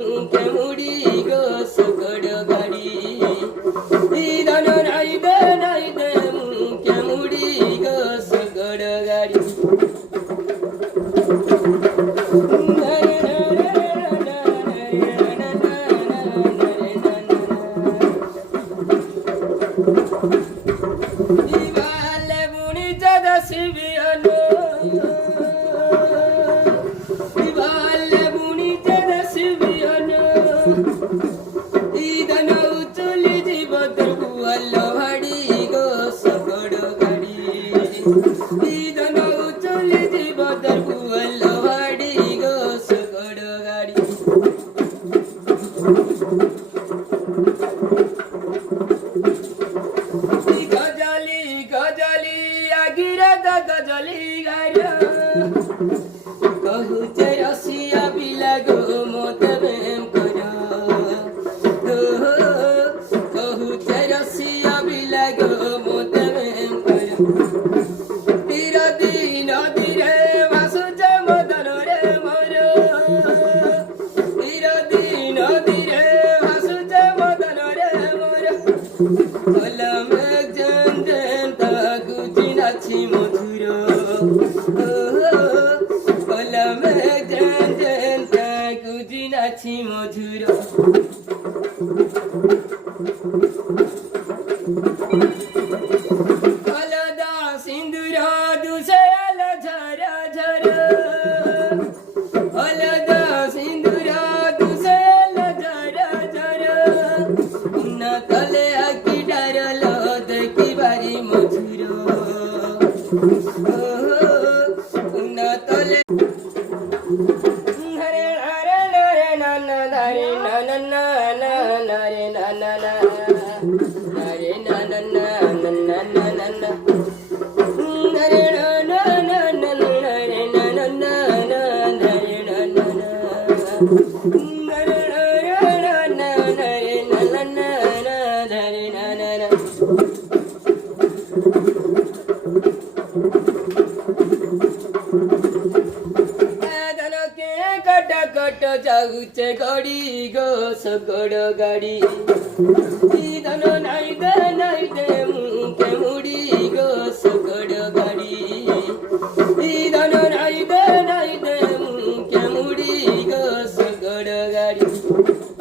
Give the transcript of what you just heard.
मुडी ग सकड गाडी दान नाही दे मुक्या मुडी ग सकड गाडी दिवाले बुणीच्या दसवियानो दिवाले बुणीच्या दसवियानो ईदन उचली जीवतर बुवालो हाडी ग सकड गाडी ईदन उचली जीवतर बुवालो हाडी ग सकड गाडी गजाली गजाली आगिरद गजाली गार्या कहूचे रसिया बिला गो मत प्रेम कर कहूचे रसिया बिला गो मत प्रेम कर तीर दिन धीरे भासुचे मदन रे मोर तीर दिन धीरे भासुचे मदन रे मोर कलम जन जन ताकुची नाची मधुर कलम जन जन ताकुची नाची मधुर कलदा सिंदूर दुसयाल झर झर अलदा सिंदूर दुसयाल झर झर पुन्हा तले आकी डारल देखी बारी मधुर पुन्हा तले हरे हरे नरे नाना हरे नाना नाना हरे नाना हरे नाना नाना नाना हरे नाना नाना हरे नाना नाना हरे नाना हरे नाना हरे नाना कट कट जाऊचे गाडी ग सकड गाडी धन नाही दे मुके मुडी ग सकड गाडी धन नाही दे मुके मुडी ग सकड गाडी